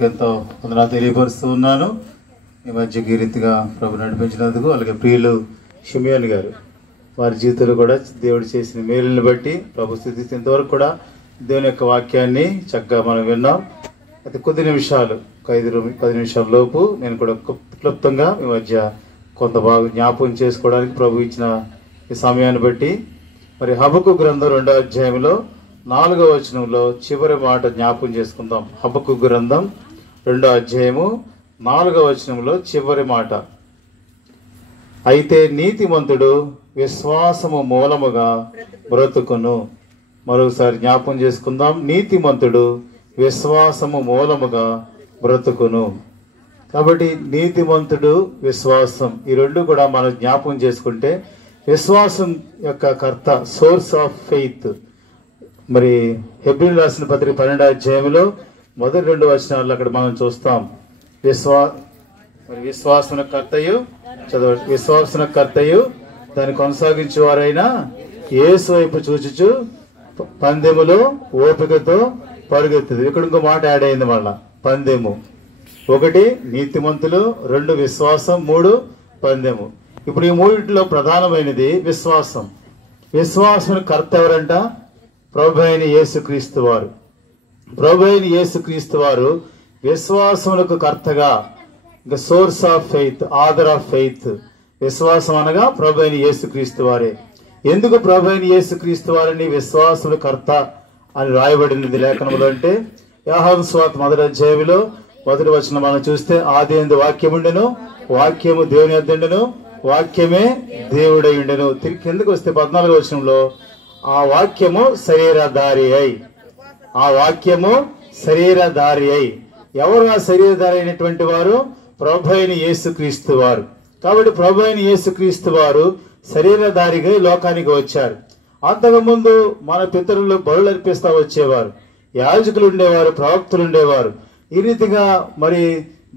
ఎంతో వందనాలు తెలియపరుస్తూ ఉన్నాను. ఈ మధ్యకి ఈ రీతిగా ప్రభు నడిపించినందుకు, అలాగే ప్రియులు షిమియోన్ గారు వారి జీవితంలో కూడా దేవుడు చేసిన మేలుని బట్టి ప్రభు స్థితి ఇంతవరకు కూడా దేవుని యొక్క వాక్యాన్ని చక్కగా మనం విన్నాం. అయితే కొద్ది నిమిషాలు, 5-10 నిమిషాల లోపు నేను కూడా క్లుప్తంగా ఈ మధ్య కొంత బాగా జ్ఞాపకం చేసుకోవడానికి ప్రభు ఇచ్చిన ఈ సమయాన్ని బట్టి మరి హబక్కు గ్రంథం 2వ అధ్యాయంలో 4వ వచనంలో చివరి మాట జ్ఞాపకం చేసుకుందాం. హబక్కు గ్రంథం 2వ అధ్యాయము 4వ వచనంలో చివరి మాట, అయితే నీతిమంతుడు విశ్వాసము మూలముగా బ్రతుకును. మరోసారి జ్ఞాపకం చేసుకుందాం, నీతిమంతుడు విశ్వాసము మూలముగా బ్రతుకును. కాబట్టి నీతిమంతుడు, విశ్వాసం, ఈ రెండు కూడా మనం జ్ఞాపకం చేసుకుంటే విశ్వాసం యొక్క కర్త, సోర్స్ ఆఫ్ ఫెయిత్. మరి హెబ్రీయులకు రాసిన పత్రిక 12వ అధ్యాయంలో మొదటి 2 వచనాల్లో అక్కడ మనం చూస్తాం. విశ్వాసన కర్తయు విశ్వాసన కర్తయు దాన్ని కొనసాగించేవారైనా యేసు వైపు చూచుచు పందెములో ఓపికతో పరుగెత్తుది. ఇక్కడ ఇంకో మాట యాడ్ అయింది మళ్ళా, పందెము. 1 నీతిమంతులు, 2 విశ్వాసం, 3 పందెము. ఇప్పుడు ఈ మూడింటిలో ప్రధానమైనది విశ్వాసం. విశ్వాసం కర్త ఎవరంట? ప్రభు అయిన యేసుక్రీస్తు వారు. ప్రభు అయిన యేసుక్రీస్తు వారు విశ్వాసములకు కర్తగా, ఇంకా source of faith, author of faith. విశ్వాసం అనగా ప్రభు అయిన యేసుక్రీస్తు వారే. ఎందుకు ప్రభు అయిన యేసుక్రీస్తు వారిని విశ్వాసముల కర్త అని రాయబడినది లేఖనంలో అంటే, యోహాను సువార్త 1వ అధ్యాయంలో 1వ వచనం మనం చూస్తే, ఆదియందు వాక్యముండెను, వాక్యము దేవుని యొద్ద, వాక్యమే దేవుడై ఉండెను. తిరిగి కిందకు వస్తే 14వ వచనంలో, ఆ వాక్యము శరీరధారి అయి, ఆ వాక్యము శరీరధారి అయి. ఎవరు ఆ శరీరధారి అయినటువంటి వారు? ప్రభు అయిన యేసుక్రీస్తు వారు. కాబట్టి ప్రభు అయిన యేసుక్రీస్తు వారు శరీరధారిగా లోకానికి వచ్చారు. అంతకుముందు మన పితరులు బలులు అర్పిస్తూ వచ్చేవారు, యాజకులు ఉండేవారు, ప్రవక్తలు ఉండేవారు. ఈ రీతిగా మరి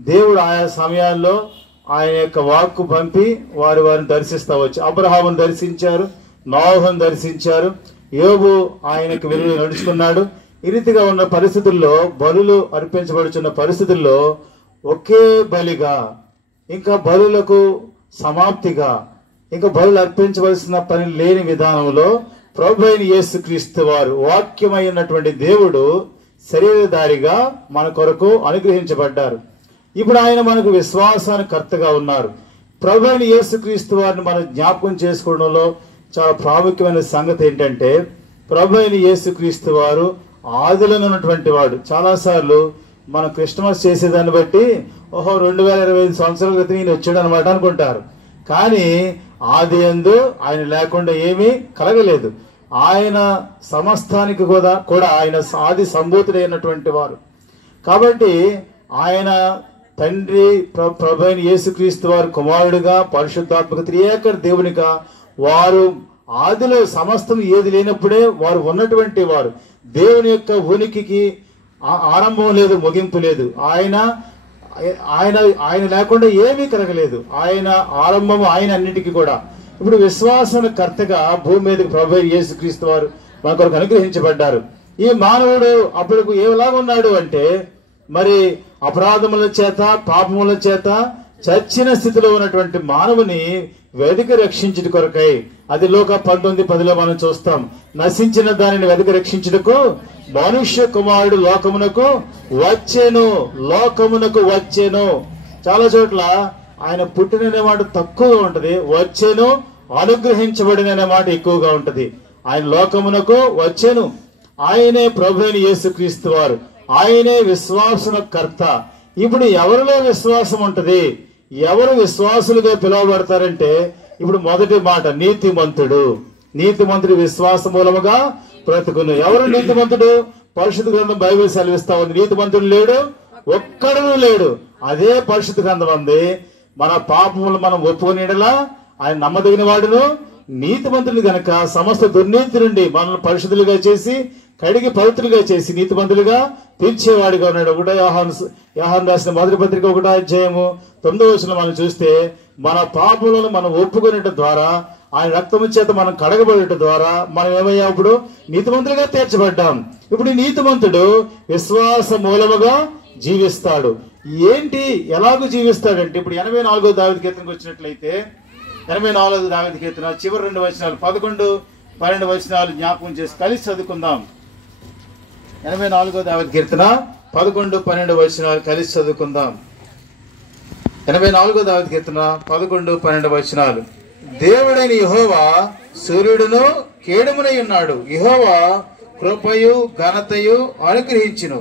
దేవుడు ఆయా సమయాల్లో ఆయన యొక్క వాక్కు పంపి వారిని దర్శిస్తూ వచ్చారు. అబ్రహామును దర్శించారు, నోహును దర్శించారు, యోబు ఆయనకు వెలుగు నడుచుకున్నాడు. ఈ రీతిగా ఉన్న పరిస్థితుల్లో, బలులు అర్పించబడుచున్న పరిస్థితుల్లో ఒకే బలిగా, ఇంకా బలులకు సమాప్తిగా, ఇంకా బలులు అర్పించవలసిన పని లేని విధానంలో ప్రభు అయిన యేసుక్రీస్తు వారు, వాక్యమైనటువంటి దేవుడు శరీరధారిగా మన కొరకు అనుగ్రహించబడ్డారు. ఇప్పుడు ఆయన మనకు విశ్వాసానికి కర్తగా ఉన్నారు. ప్రభు అయిన యేసుక్రీస్తు వారిని మనం జ్ఞాపకం చేసుకోవడంలో చాలా ప్రాముఖ్యమైన సంగతి ఏంటంటే, ప్రభు అయిన యేసుక్రీస్తు వారు ఆదిలో ఉన్నటువంటి వాడు. చాలాసార్లు మనం క్రిస్మస్ చేసేదాన్ని బట్టి, ఓహో 2025 సంవత్సరాల క్రితం ఈయన వచ్చాడు అనమాట అనుకుంటారు. కానీ ఆది యందు ఆయన లేకుండా ఏమీ కలగలేదు. ఆయన సమస్తానికి కూడా ఆయన ఆది సంభూతుడైనటువంటి వారు. కాబట్టి ఆయన తండ్రి, ప్రభు అయిన యేసుక్రీస్తు వారు కుమారుడిగా, పరిశుద్ధాత్మక త్రియేక దేవునిగా, వారు ఆదిలో సమస్తం ఏది లేనప్పుడే వారు ఉన్నటువంటి వారు. దేవుని యొక్క ఉనికికి ఆరంభం లేదు, ముగింపు లేదు. ఆయన ఆయన ఆయన లేకుండా ఏమీ కలగలేదు. ఆయన ఆరంభము, ఆయన అన్నిటికీ కూడా. ఇప్పుడు విశ్వాసం కర్తగా భూమి మీదకి ప్రభు యేసుక్రీస్తు వారు మన కొరకు అనుగ్రహించబడ్డారు. ఈ మానవుడు అప్పుడు ఏలాగా ఉన్నాడు అంటే, మరి అపరాధముల చేత, పాపముల చేత చచ్చిన స్థితిలో ఉన్నటువంటి మానవుని వెదికి రక్షించుట కొరకై, అది లోక 19:10లో మనం చూస్తాం, నశించిన దానిని వెదికి రక్షించుటకు మనుష్య కుమారుడు లోకమునకు వచ్చెను, లోకమునకు వచ్చెను. చాలా చోట్ల ఆయన పుట్టిన మాట తక్కువగా ఉంటది, వచ్చెను, అనుగ్రహించబడిన మాట ఎక్కువగా ఉంటది. ఆయన లోకమునకు వచ్చెను. ఆయనే ప్రభు అయిన యేసుక్రీస్తు వారు, ఆయనే విశ్వాసన కర్త. ఇప్పుడు ఎవరిలో విశ్వాసం ఉంటది, ఎవరు విశ్వాసులుగా పిలువబడతారంటే, ఇప్పుడు మొదటి మాట నీతిమంతుడు. నీతిమంతుడు విశ్వాస మూలముగా బ్రతుకును. ఎవరు నీతిమంతుడు? పరిశుద్ధ గ్రంథం బైబిల్ సెలవిస్తా ఉంది, నీతిమంతుడు లేడు, ఒక్కడూ లేడు. అదే పరిశుద్ధ గ్రంథం ఉంది. మన పాపములు మనం ఒప్పుకొనిడలా ఆయన నమ్మదగిన వాడును, నీతిమంతుడు గనక సమస్త దుర్నీతి నుండి మనల్ని పరిశుద్ధులుగా చేసి, కడిగి పవిత్రులుగా చేసి నీతిమంతులుగా తీర్చేవాడిగా ఉన్నాడు. యోహాను రాసిన మొదటి పత్రిక 1వ అధ్యాయము 9వ వచనం మనం చూస్తే, మన పాపములను మనం ఒప్పుకునేట ద్వారా, ఆయన రక్తము చేత మనం కడగబడటం ద్వారా మనం ఏమయ్యా ఇప్పుడు నీతిమంతులుగా తీర్చబడ్డాం. ఇప్పుడు ఈ నీతిమంతుడు విశ్వాస మూలముగా జీవిస్తాడు. ఏంటి ఎలాగూ జీవిస్తాడంటే, ఇప్పుడు 84వ దావీదు కీర్తనకు వచ్చినట్లయితే 84వ దావీదు కీర్తన చివరి 2 వచనాలు 11, 12 వచనాలు జ్ఞాపకం చేసి కలిసి చదువుకుందాం. 84వ దావీదు కీర్తన 11, 12 వచనాలు కలిసి చదువుకుందాం. 84వ దావీదు కీర్తన 11, 12 వచనాలు. దేవుడైన యెహోవా సూర్యుడును కేడమునై ఉన్నాడు. యెహోవా కృపయు ఘనతయు అనుగ్రహించును.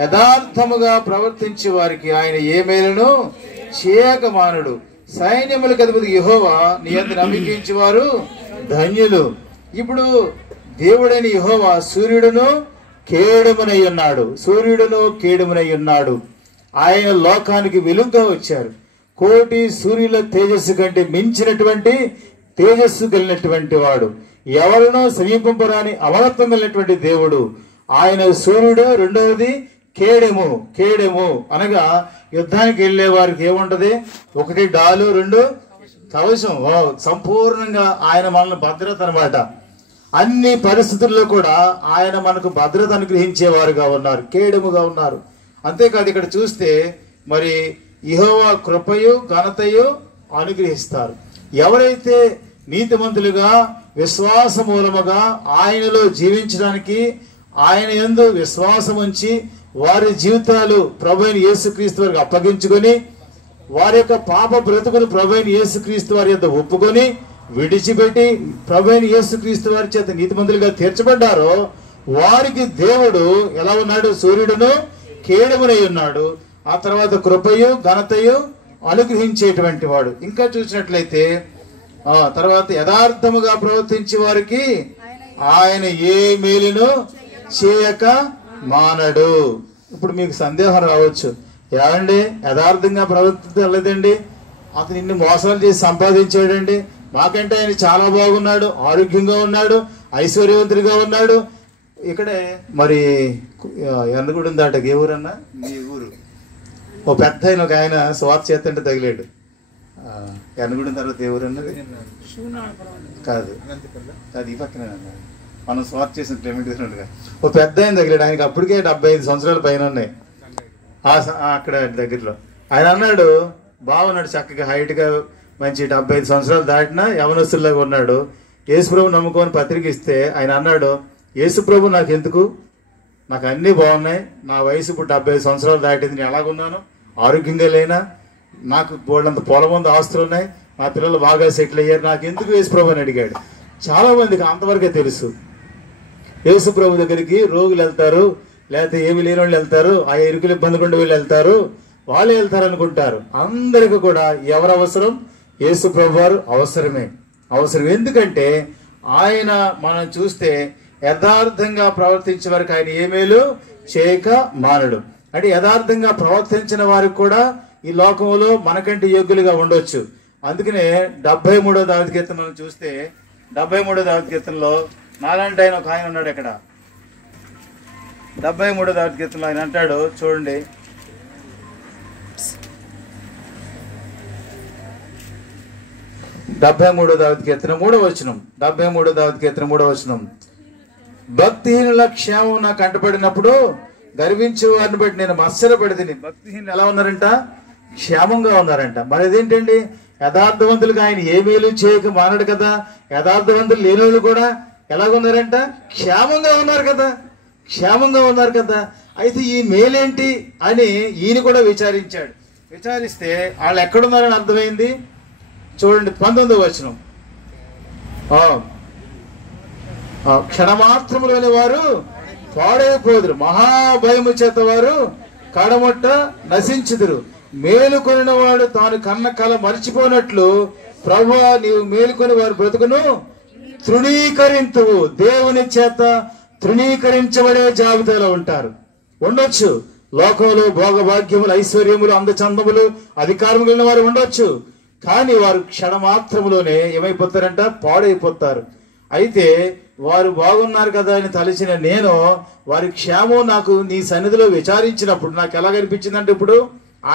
యథార్థముగా ప్రవర్తించే వారికి ఆయన ఏ మేలును చేయక మానుడు. సైన్యములకు అధిపతి యెహోవా నీ యందు నమ్మకించువారు ధన్యులు. ఇప్పుడు దేవుడైన యెహోవా సూర్యుడును కేడమునై ఉన్నాడు. సూర్యుడును కేడమునై ఉన్నాడు. ఆయన లోకానికి వెలుగుగా వచ్చారు. కోటి సూర్యుల తేజస్సు కంటే మించినటువంటి తేజస్సు కలిగినటువంటి వాడు, ఎవరినో సమీపింపరాని అమరత్వం కలిగినటువంటి దేవుడు ఆయన సూర్యుడు. రెండవది కేడెము. కేడెము అనగా యుద్ధానికి వెళ్లే వారికి ఏముంటది? 1 డాలు, 2 కవచం. సంపూర్ణంగా ఆయన మనల్ని భద్రత అన్నమాట. అన్ని పరిస్థితుల్లో కూడా ఆయన మనకు భద్రత అనుగ్రహించేవారుగా ఉన్నారు, కేడముగా ఉన్నారు. అంతేకాదు ఇక్కడ చూస్తే మరి యెహోవా కృపయు ఘనతయు అనుగ్రహిస్తారు. ఎవరైతే నీతిమంతులుగా విశ్వాస మూలముగా ఆయనలో జీవించడానికి ఆయన యందు విశ్వాసం ఉంచి వారి జీవితాలు ప్రభువైన యేసుక్రీస్తు వారికి అప్పగించుకొని వారి యొక్క పాప బ్రతుకును ప్రభువైన యేసుక్రీస్తు వారి యొద్ద ఒప్పుకొని విడిచిపెట్టి ప్రభువైన యేసుక్రీస్తు వారి చేత నీతిమంతులుగా తీర్చబడ్డారో వారికి దేవుడు ఎలా ఉన్నాడు? సూర్యుడును కేడమునై ఉన్నాడు. ఆ తర్వాత కృపయు ఘనతయు అనుగ్రహించేటువంటి వాడు. ఇంకా చూసినట్లయితే తర్వాత యథార్థముగా ప్రవర్తించే వారికి ఆయన ఏ మేలును చేయక మానడు. ఇప్పుడు మీకు సందేహం రావచ్చు, ఏమండి యథార్థంగా ప్రవర్తించలేదండి, అతను ఇన్ని మోసాలు చేసి సంపాదించాడండి, మాకంటే ఆయన చాలా బాగున్నాడు, ఆరోగ్యంగా ఉన్నాడు, ఐశ్వర్యవంతుడిగా ఉన్నాడు. ఇక్కడే మరి ఎన్నగూడ ఉందట, ఏ ఊరన్నా మీ ఊరు? ఓ పెద్ద ఆయన ఒక ఆయన స్వార్థ చేస్తుంటే తగిలాడు. ఎన్నగూడిన తర్వాత ఏ ఊరు అన్నది? కాదు కాదు, ఈ పక్కనే అన్నారు. మనం స్వార్థ చేసిన క్లైమేట్ తీసుకున్నట్టుగా ఓ పెద్ద ఆయన తగిలాడు. ఆయనకి అప్పటికే 75 సంవత్సరాల పైన ఉన్నాయి. అక్కడ దగ్గరలో ఆయన అన్నాడు, బాగున్నాడు, చక్కగా హైట్ గా మంచి 75 సంవత్సరాలు దాటినా యవనస్తుల్లాగా ఉన్నాడు. యేసుప్రభు నమ్ముకొని పత్రిక ఇస్తే ఆయన అన్నాడు, యేసుప్రభు నాకు ఎందుకు, నాకు అన్నీ బాగున్నాయి, నా వయసు ఇప్పుడు 75 సంవత్సరాలు దాటింది, నేను ఎలాగున్నాను, ఆరోగ్యంగా లేనా, నాకు బోళ్ళంత పొలం ఉంది, ఆస్తులు ఉన్నాయి, నా పిల్లలు బాగా సెటిల్ అయ్యారు, నాకు ఎందుకు యేసుప్రభు అని అడిగాడు. చాలా మందికి అంతవరకే తెలుసు. యేసుప్రభు దగ్గరికి రోగులు వెళ్తారు, లేకపోతే ఏమి లేని వాళ్ళు వెళ్తారు, ఆ ఇరుకులు ఇబ్బంది పడి వీళ్ళు వెళ్తారు, వాళ్ళే వెళ్తారు అనుకుంటారు. అందరికి కూడా ఎవరు అవసరం? యేసుప్రభు వారు అవసరమే, అవసరం. ఎందుకంటే ఆయన మనం చూస్తే యథార్థంగా ప్రవర్తించే వారికి ఆయన ఏ మేలు చేయక మానడు. అంటే యథార్థంగా ప్రవర్తించిన వారికి కూడా ఈ లోకంలో మనకంటే యోగ్యులుగా ఉండొచ్చు. అందుకనే 73వ దావీదు కీర్తన మనం చూస్తే 73వ దావీదు కీర్తనలో నాలాంటి ఆయన ఒక ఆయన ఉన్నాడు. ఇక్కడ 73వ దావీదు కీర్తనలో ఆయన అంటాడు, చూడండి, దావీదు కీర్తన 3వ వచనం, 73వ దావీదు కీర్తన 3వ వచనం. భక్తిహీనుల క్షేమం నాకు కంటపడినప్పుడు గర్వించే వారిని బట్టి నేను మత్సరపడితిని. భక్తిహీనులు ఎలా ఉన్నారంట? క్షేమంగా ఉన్నారంట. మరి అదేంటండి? యథార్థవంతులుగా ఆయన ఏ మేలు చేయక మానడు కదా. యథార్థవంతులు లేని వాళ్ళు కూడా ఎలాగున్నారంట? క్షేమంగా ఉన్నారు కదా, క్షేమంగా ఉన్నారు కదా. అయితే ఈ మేలేంటి అని ఈయన కూడా విచారించాడు. విచారిస్తే వాళ్ళు ఎక్కడున్నారని అర్థమైంది. చూడండి 19వ వచనం. క్షణమాత్రములోని వారు పాడైపోదురు, మహాభయము చేత వారు కడమొట్ట నశించుదురు. మేలుకొనిన వాడు తాను కన్న కల మర్చిపోయినట్లు ప్రభువా నీవు మేలుకొని వారి బ్రతుకును తృణీకరింతువు. దేవుని చేత తృణీకరించబడే జాబితాలో ఉంటారు, ఉండొచ్చు. లోకంలో భోగభాగ్యములు, ఐశ్వర్యములు, అందచందములు, అధికారము కలిగిన వారు ఉండొచ్చు. కానీ వారు క్షణమాత్రములోనే ఏమైపోతారంట? పాడైపోతారు. అయితే వారు బాగున్నారు కదా అని తలచిన నేను వారి క్షేమం నాకు నీ సన్నిధిలో విచారించినప్పుడు నాకు ఎలా కనిపించిందంటే, ఇప్పుడు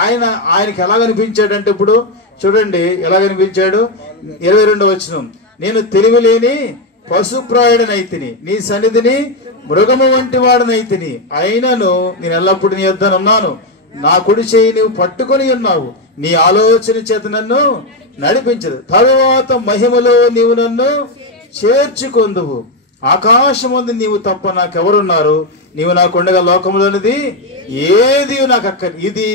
ఆయనకి ఎలా కనిపించాడంటే, ఇప్పుడు చూడండి ఎలా కనిపించాడు. 22వ వచనం. నేను తెలివిలేని పశుప్రాయుడనైతిని, నీ సన్నిధిని మృగము వంటి వాడనైతిని, అయినను నేను ఎల్లప్పుడు నీ యొద్దనున్నాను. నా కుడి చేయి నీవు పట్టుకొని ఉన్నావు, నీ ఆలోచన చేత నన్ను నడిపించదు. తరువాత మహిమలో నీవు నన్ను చేర్చుకొందువు. ఆకాశమందు నీవు తప్ప నాకెవరున్నారు? నీవు నాకుండగా లోకములోనిది ఏది నాకు అక్కర్. ఇది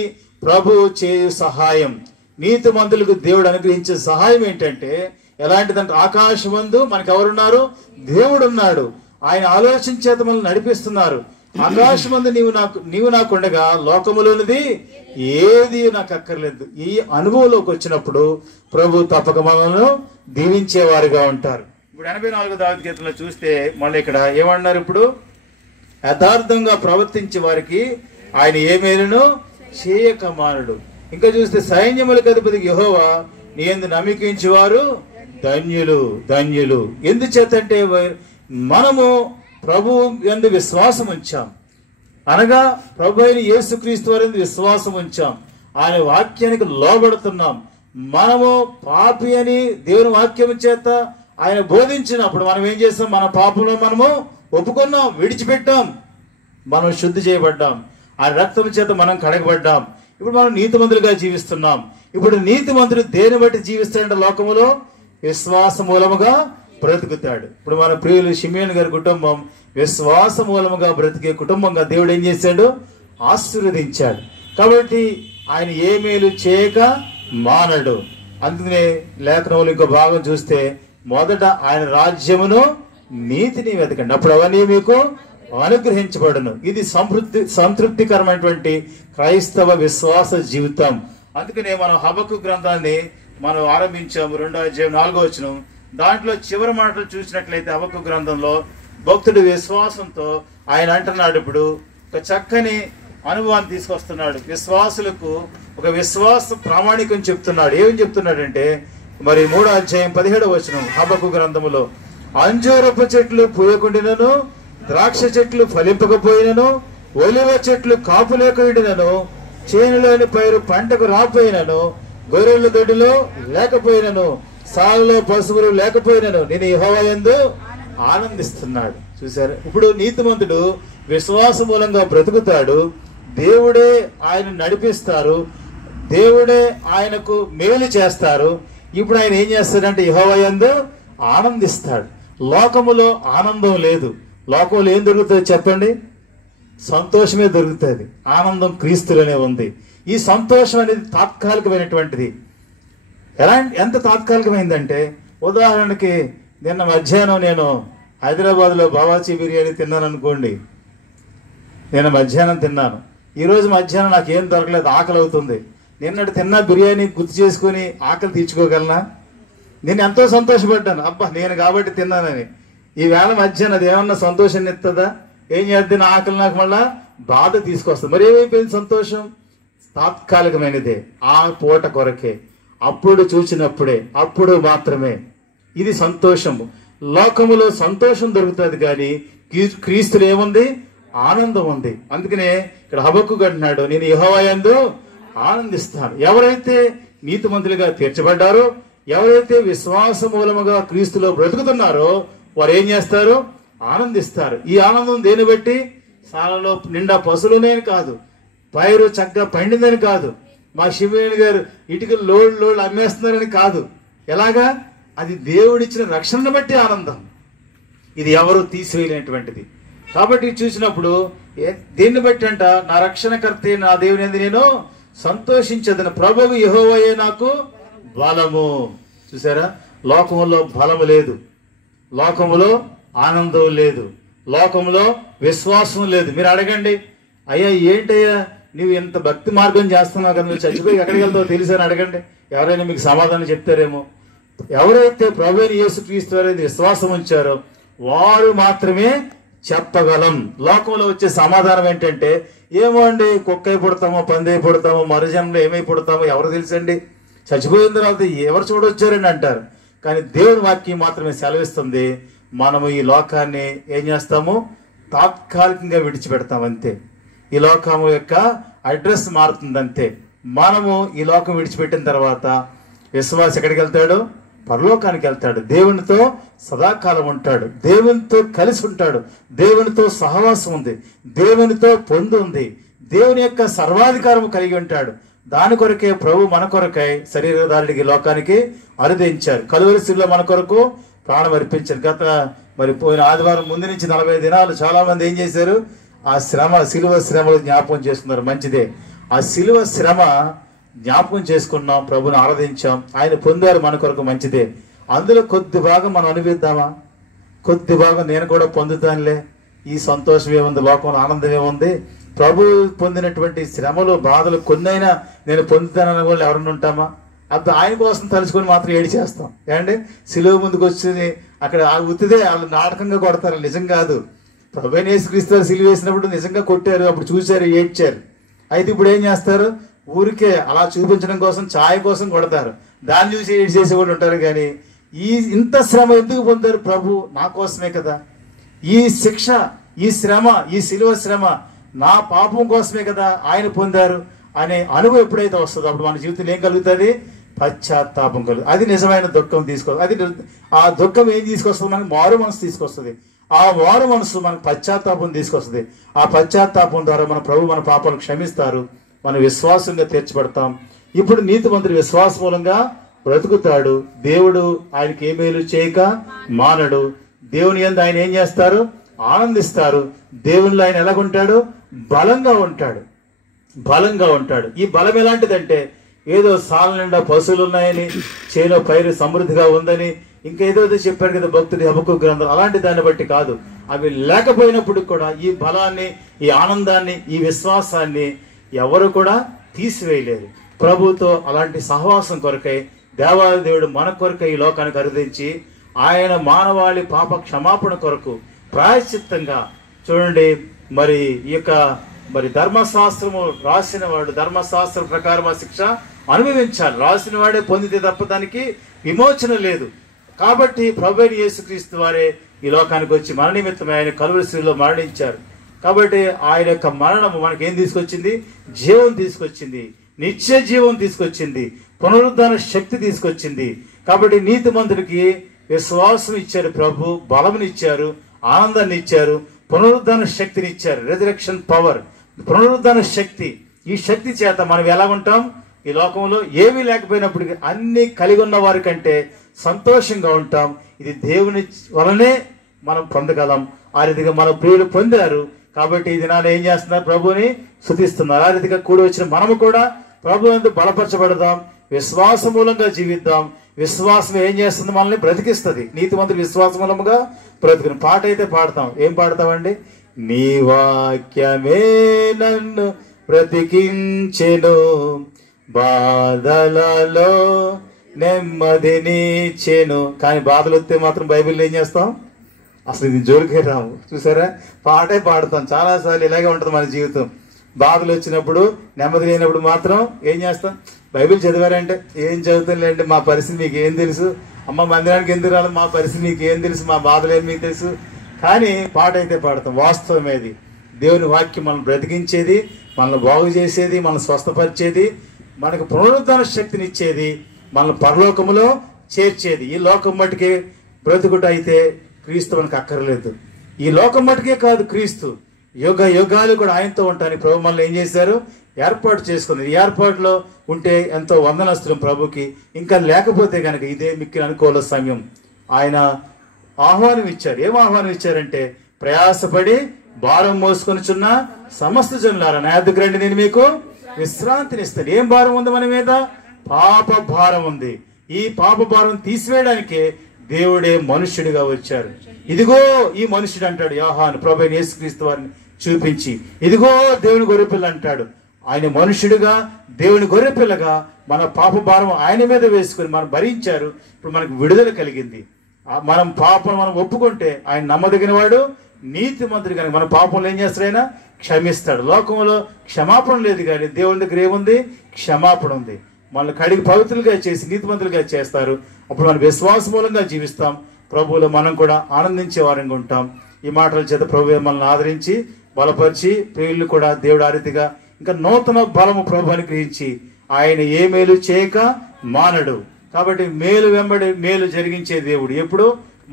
ప్రభు చేయు సహాయం. నీతిమంతులకు దేవుడు అనుగ్రహించే సహాయం ఏంటంటే ఎలాంటిదంటే, ఆకాశమందు మనకు ఎవరున్నారు? దేవుడు ఉన్నాడు. ఆయన ఆలోచన చేత మనల్ని నడిపిస్తున్నారు. ఆకాశమందు నీవు నాకుండగా లోకములోనిది ఏది నాకు అక్కర్లేదు. ఈ అనుభవంలోకి వచ్చినప్పుడు ప్రభు తప్పక మనల్ని దీవించేవారుగా ఉంటారు. ఇప్పుడు 84వ దావీదు కీర్తనలో చూస్తే మళ్ళీ ఇక్కడ ఏమన్నారు? ఇప్పుడు యథార్థంగా ప్రవర్తించే వారికి ఆయన ఏ మేలును చేయక మానడు. ఇంకా చూస్తే సైన్యములకు అధిపతి యెహోవా నీ యందు నమ్మకించువారు ధన్యులు ధన్యులు. ఎందుచేతంటే మనము ప్రభు యందు విశ్వాసం ఉంచాం, అనగా ప్రభు అయిన యేసుక్రీస్తు వారి యందు విశ్వాసం ఉంచాం, ఆయన వాక్యానికి లోబడుతున్నాం. మనము పాపి అని దేవుని వాక్యం చేత ఆయన బోధించినప్పుడు మనం ఏం చేస్తాం? మన పాపంలో మనము ఒప్పుకున్నాం, విడిచిపెట్టాం, మనం శుద్ధి చేయబడ్డాం, ఆయన రక్తం చేత మనం కడగబడ్డాం. ఇప్పుడు మనం నీతిమంతులుగా జీవిస్తున్నాం. ఇప్పుడు నీతిమంతుడు దేని బట్టి జీవిస్తాడంటే లోకములో విశ్వాస మూలముగా బ్రతుకుతాడు. ఇప్పుడు మన ప్రియులు షిమియోను గారి కుటుంబం విశ్వాస మూలముగా బ్రతికే కుటుంబంగా దేవుడు ఏం చేశాడు? ఆశీర్వదించాడు. కాబట్టి ఆయన ఏ మేలు చేయక మానడు. అందుకనే లేఖనంలో ఇంకో భాగం చూస్తే, మొదట ఆయన రాజ్యమును నీతిని వెతకండి, అప్పుడు అవన్నీ మీకు అనుగ్రహించబడును. ఇది సంతృప్తికరమైనటువంటి క్రైస్తవ విశ్వాస జీవితం. అందుకనే మనం హబక్కు గ్రంథాన్ని మనం ఆరంభించాము. 2వ అధ్యాయం 4వ వచనం. దాంట్లో చివరి మాటలు చూసినట్లయితే హబక్కు గ్రంథంలో భక్తుడు విశ్వాసంతో ఆయన అంటున్నాడు, ఇప్పుడు ఒక చక్కని అనుభవాన్ని తీసుకొస్తున్నాడు. విశ్వాసులకు ఒక విశ్వాస ప్రామాణికం చెప్తున్నాడు. ఏమని చెప్తున్నాడంటే, మరి 3వ అధ్యాయం 17వ వచనం హబక్కు గ్రంథములో, అంజూరపు చెట్లు పూయకుండినను, ద్రాక్ష చెట్లు ఫలింపకపోయినను, ఒలివ చెట్లు కాపు లేకుండినను, చేనులోని పైరు పంటకు రాపోయినను, గొర్రెల దొడ్డిలో లేకపోయినను, సాలలో పశువులు లేకపోయినను, నేను యెహోవా యందు ఆనందిస్తున్నాడు. చూసారు? ఇప్పుడు నీతిమంతుడు విశ్వాస మూలంగా బ్రతుకుతాడు. దేవుడే ఆయన నడిపిస్తారు, దేవుడే ఆయనకు మేలు చేస్తారు. ఇప్పుడు ఆయన ఏం చేస్తాడంటే యెహోవా యందు ఆనందిస్తాడు. లోకములో ఆనందం లేదు. లోకంలో ఏం దొరుకుతుంది చెప్పండి? సంతోషమే దొరుకుతుంది. ఆనందం క్రీస్తులోనే ఉంది. ఈ సంతోషం అనేది తాత్కాలికమైనటువంటిది. ఎంత తాత్కాలికమైందంటే, ఉదాహరణకి నిన్న మధ్యాహ్నం నేను హైదరాబాద్లో బావాచి బిర్యానీ తిన్నాను అనుకోండి. నేను మధ్యాహ్నం తిన్నాను. ఈరోజు మధ్యాహ్నం నాకు ఏం దొరకలేదు, ఆకలి అవుతుంది. నిన్నటి తిన్న బిర్యానీ గుర్తు చేసుకుని ఆకలి తీర్చుకోగలనా? నేను ఎంతో సంతోషపడ్డాను, అబ్బా నేను కాబట్టి తిన్నానని. ఈవేళ మధ్యాహ్నం అది ఏమన్నా సంతోషాన్ని ఇస్తుందా? ఏం చేద్దాం? ఆకలి నాకు మళ్ళా బాధ తీసుకొస్తుంది. మరి ఏమైపోయింది? సంతోషం తాత్కాలికమైనదే, ఆ పూట కొరకే, అప్పుడు చూసినప్పుడే, అప్పుడు మాత్రమే. ఇది సంతోషము. లోకములో సంతోషం దొరుకుతుంది కానీ క్రీస్తులో ఏముంది? ఆనందం ఉంది. అందుకనే ఇక్కడ హబక్కు అంటున్నాడు, నేను యెహోవా యందు ఆనందిస్తాను. ఎవరైతే నీతిమంతులుగా తీర్చబడ్డారో, ఎవరైతే విశ్వాస మూలముగా క్రీస్తులో బ్రతుకుతున్నారో వారు ఏం చేస్తారు? ఆనందిస్తారు. ఈ ఆనందం దేని బట్టి? సాలలో నిండా పశువులనే కాదు, పైరు చక్కగా పండిందని కాదు, మా షిమియోను గారు ఇటుకలు లోళ్ళు అమ్మేస్తున్నారని కాదు. ఎలాగా? అది దేవుడిచ్చిన రక్షణను బట్టి ఆనందం. ఇది ఎవరు తీసివేయలేనటువంటిది. కాబట్టి చూసినప్పుడు దేన్ని బట్టి అంట, నా రక్షణకర్త నా దేవుని యందు నేను సంతోషించదను, ప్రభువు యెహోవాయే నాకు బలము. చూసారా? లోకములో బలము లేదు, లోకములో ఆనందం లేదు, లోకంలో విశ్వాసం లేదు. మీరు అడగండి, అయ్యా ఏంటయ్యా నువ్వు ఇంత భక్తి మార్గం చేస్తున్నావు కదా, నువ్వు చచ్చిపోయి ఎక్కడికి వెళ్తావు తెలుసని అడగండి. ఎవరైనా మీకు సమాధానం చెప్తారేమో. ఎవరైతే ప్రభువైన యేసుక్రీస్తు వారి విశ్వాసం ఉంచారో వారు మాత్రమే చెప్పగలం. లోకంలో వచ్చే సమాధానం ఏంటంటే, ఏమో అండి కుక్క అయి పుడతామో, పంది అయి పుడతామో, మరుజన్మలో ఏమై పుడతామో ఎవరు తెలుసండి, చచ్చిపోయిన తర్వాత ఎవరు చూడొచ్చారని అంటారు. కానీ దేవుని వాక్యం మాత్రమే సెలవిస్తుంది, మనము ఈ లోకాన్ని ఏం చేస్తాము? తాత్కాలికంగా విడిచిపెడతాం అంతే. ఈ లోకము యొక్క అడ్రస్ మారుతుంది అంతే. మనము ఈ లోకం విడిచిపెట్టిన తర్వాత విశ్వాసి ఎక్కడికి వెళ్తాడు? పరలోకానికి వెళ్తాడు. దేవునితో సదాకాలం ఉంటాడు, దేవునితో కలిసి ఉంటాడు, దేవునితో సహవాసం ఉంది, దేవునితో పొందు ఉంది, దేవుని యొక్క సర్వాధికారం కలిగి ఉంటాడు. దాని కొరకే ప్రభు మన కొరకై శరీరధారుడికి లోకానికి అనుదించారు. కలువరి శిలువలో మన కొరకు ప్రాణం అర్పించారు. మరి పోయిన ఆదివారం ముందు నుంచి 40 దినాలు చాలా మంది ఏం చేశారు? ఆ శిలువ శ్రమలు జ్ఞాపకం చేసుకున్నారు. మంచిదే. ఆ శిలువ శ్రమ జ్ఞాపకం చేసుకున్నాం, ప్రభుని ఆరాధించాం, ఆయన పొందారు మన కొరకు. మంచిదే. అందులో కొద్ది భాగం మనం అనుభవిద్దామా? కొద్ది భాగం నేను కూడా పొందుతానులే, ఈ సంతోషం ఏముంది, లోకంలో ఆనందం ఏముంది, ప్రభు పొందినటువంటి శ్రమలు బాధలు కొన్నైనా నేను పొందుతానని వాళ్ళు ఎవరన్నా ఉంటామా? అప్పుడు ఆయన కోసం తలుచుకొని మాత్రం ఏడి చేస్తాం. ఏమండి, సిలువ ముందుకు వచ్చి అక్కడ ఉత్తిదే వాళ్ళు నాటకంగా కొడతారు, నిజం కాదు. ప్రభు యేసుక్రీస్తు సిలువ వేసినప్పుడు నిజంగా కొట్టారు, అప్పుడు చూశారు, ఏడ్చారు. అయితే ఇప్పుడు ఏం చేస్తారు? ఊరికే అలా చూపించడం కోసం, ఛాయ్ కోసం కొడతారు, దాన్ని చూసి ఏడ్ చేసేవాళ్ళు ఉంటారు. కానీ ఇంత శ్రమ ఎందుకు పొందారు? ప్రభు నా కోసమే కదా. ఈ శిక్ష, ఈ శ్రమ, ఈ సిలువ శ్రమ నా పాపం కోసమే కదా ఆయన పొందారు అనే అనుభవం ఎప్పుడైతే వస్తుందో అప్పుడు మన జీవితంలో ఏం కలుగుతుంది? పశ్చాత్తాపం కలుగుతుంది. అది నిజమైన దుఃఖం తీసుకొస్తుంది. ఆ దుఃఖం ఏం తీసుకొస్తుంది? మనకి మారు మనసు తీసుకొస్తుంది. ఆ మారు మనసు మనకు పశ్చాత్తాపం తీసుకొస్తుంది. ఆ పశ్చాత్తాపం ద్వారా మన ప్రభు మన పాపాలను క్షమిస్తారు, మన విశ్వాసంగా తీర్చబడతాం. ఇప్పుడు నీతిమంతుడు విశ్వాస మూలంగా బ్రతుకుతాడు. దేవుడు ఆయనకి ఏ మేలు చేయక మానడు. దేవుని యందు ఆయన ఏం చేస్తారు? ఆనందిస్తారు. దేవునిలో ఆయన ఎలాగుంటాడు? బలంగా ఉంటాడు. బలంగా ఉంటాడు. ఈ బలం ఎలాంటిదంటే ఏదో సాల నిండా పశువులు ఉన్నాయని, చేలో పైరు సమృద్ధిగా ఉందని, ఇంకేదో చెప్పాడు కదా భక్తుడి హబక్కూకు గ్రంథం, అలాంటి దాన్ని బట్టి కాదు. అవి లేకపోయినప్పుడు కూడా ఈ బలాన్ని, ఈ ఆనందాన్ని, ఈ విశ్వాసాన్ని ఎవరు కూడా తీసివేయలేరు. ప్రభుతో అలాంటి సహవాసం కొరకై దేవాది దేవుడు మన కొరకై ఈ లోకానికి అరుదించి ఆయన మానవాళి పాప క్షమాపణ కొరకు ప్రాయశ్చిత్తంగా చూడండి. మరి ఈ యొక్క ధర్మశాస్త్రము రాసిన వాడు ధర్మశాస్త్రం ప్రకారం ఆ శిక్ష అనుభవించాలి. రాసిన వాడే పొందితే తప్ప దానికి విమోచన లేదు. కాబట్టి ప్రభువైన యేసుక్రీస్తు వారే ఈ లోకానికి వచ్చి మన నిమిత్తమే ఆయన కలువరి శిలువలో మరణించారు. కాబట్టి ఆయన యొక్క మరణము మనకి ఏం తీసుకొచ్చింది? జీవం తీసుకొచ్చింది, నిత్య జీవం తీసుకొచ్చింది, పునరుద్ధాన శక్తి తీసుకొచ్చింది. కాబట్టి నీతిమంతుడికి విశ్వాసం ఇచ్చారు ప్రభు, బలమునిచ్చారు, ఆనందాన్ని ఇచ్చారు, పునరుద్ధాన శక్తిని ఇచ్చారు. రెజరెక్షన్ పవర్, పునరుద్ధాన శక్తి. ఈ శక్తి చేత మనం ఎలా ఉంటాం? ఈ లోకంలో ఏమీ లేకపోయినప్పటికీ అన్ని కలిగి ఉన్న వారి కంటే సంతోషంగా ఉంటాం. ఇది దేవుని వలనే మనం పొందగలం. ఆ రీతిగా మన ప్రియులు పొందారు. కాబట్టి ఈ దినాలు ఏం చేస్తున్నారు? ప్రభుని స్తుతిస్తున్నారు. ఆ రీతిగా కూడి వచ్చిన మనము కూడా ప్రభు యందు బలపరచబడదాం, విశ్వాస మూలంగా జీవిద్దాం. విశ్వాసం ఏం చేస్తుంది? మనల్ని బ్రతికిస్తుంది. నీతిమంతుడు విశ్వాస మూలముగా బ్రతుకుని పాట అయితే పాడతాం. ఏం పాడతామండి? నీ వాక్యమే నన్ను బ్రతికించెను, బాధలలో నెమ్మదినిచ్చెను. కానీ బాధలు వస్తే మాత్రం బైబిల్ ఏం చేస్తాం? అసలు ఇది జోలికే రాము. చూసారా? పాటే పాడతాం. చాలాసార్లు ఇలాగే ఉంటుంది మన జీవితం. బాధలు వచ్చినప్పుడు, నెమ్మది లేనప్పుడు మాత్రం ఏం చేస్తాం? బైబిల్ చదివారంటే ఏం చదువుతానులేండి, మా పరిస్థితి మీకు ఏం తెలుసు, అమ్మ మందిరానికి ఎందుకు రాలేదు, మా పరిస్థితి మీకు ఏం తెలుసు, మా బాధలు ఏం మీకు తెలుసు. కానీ పాట అయితే పాడతాం. వాస్తవమేది. దేవుని వాక్యం మనల్ని బ్రతికించేది, మనల్ని బాగు చేసేది, మనల్ని స్వస్థపరిచేది, మనకు పునరుద్ధాన శక్తిని ఇచ్చేది, మనల్ని పరలోకములో చేర్చేది. ఈ లోకం మట్టుకే బ్రతుకుట అయితే క్రీస్తు మనకు అక్కర్లేదు. ఈ లోకం మట్టుకే కాదు, క్రీస్తు యుగ యుగాలు కూడా ఆయనతో ఉంటానికి ప్రభు మనల్ని ఏం చేశారు? ఏర్పాటు చేసుకుంది. ఈ ఏర్పాటులో ఉంటే ఎంతో వందనస్తులం ప్రభుకి. ఇంకా లేకపోతే కనుక ఇదే మిక్కిన అనుకూల సమయం. ఆయన ఆహ్వానం ఇచ్చారు. ఏం ఆహ్వానం ఇచ్చారంటే, ప్రయాసపడి భారం మోసుకొనిచున్న సమస్త జనులారా నా యొద్దకు రండి, నేను మీకు విశ్రాంతినిస్తాను. ఏం భారం ఉంది మన మీద? పాప భారం ఉంది. ఈ పాప భారం తీసివేయడానికే దేవుడే మనుష్యుడిగా వచ్చారు. ఇదిగో ఈ మనుష్యుడు అంటాడు యోహాను ప్రభువైన యేసుక్రీస్తు వారిని చూపించి, ఇదిగో దేవుని గొర్రెపిల్ల అంటాడు. ఆయన మనుష్యుడిగా, దేవుని గొర్రెపిల్లగా మన పాప భారం ఆయన మీద వేసుకుని మనం భరించారు. ఇప్పుడు మనకు విడుదల కలిగింది. మనం పాపం మనం ఒప్పుకుంటే ఆయన నమ్మదగిన వాడు, నీతిమంతుడు. కనుక మన పాపంలో ఏం చేస్తాడు? ఆయన క్షమిస్తాడు. లోకంలో క్షమాపణ లేదు, కానీ దేవుని దగ్గర ఏముంది? క్షమాపణ ఉంది. మనల్ని కడిగి పవిత్రులుగా చేసి నీతిమంతులుగా చేస్తారు. అప్పుడు మనం విశ్వాస మూలంగా జీవిస్తాం. ప్రభువులో మనం కూడా ఆనందించే వారంగా ఉంటాం. ఈ మాటల చేత ప్రభు మనల్ని ఆదరించి బలపరిచి, ప్రియులు కూడా దేవుడు ఆ రీతిగా ఇంకా నూతన బలము ప్రభు అనుగ్రహించి ఆయన ఏ మేలు చేయక మానడు. కాబట్టి మేలు వెంబడి మేలు జరిగించే దేవుడు ఎప్పుడు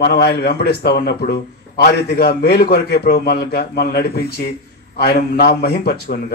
మనం ఆయన వెంబడిస్తా ఉన్నప్పుడు ఆ రీతిగా మేలు కొరకే ప్రభు మనల్ని నడిపించి ఆయన నామ మహింపరచుకొనుగా.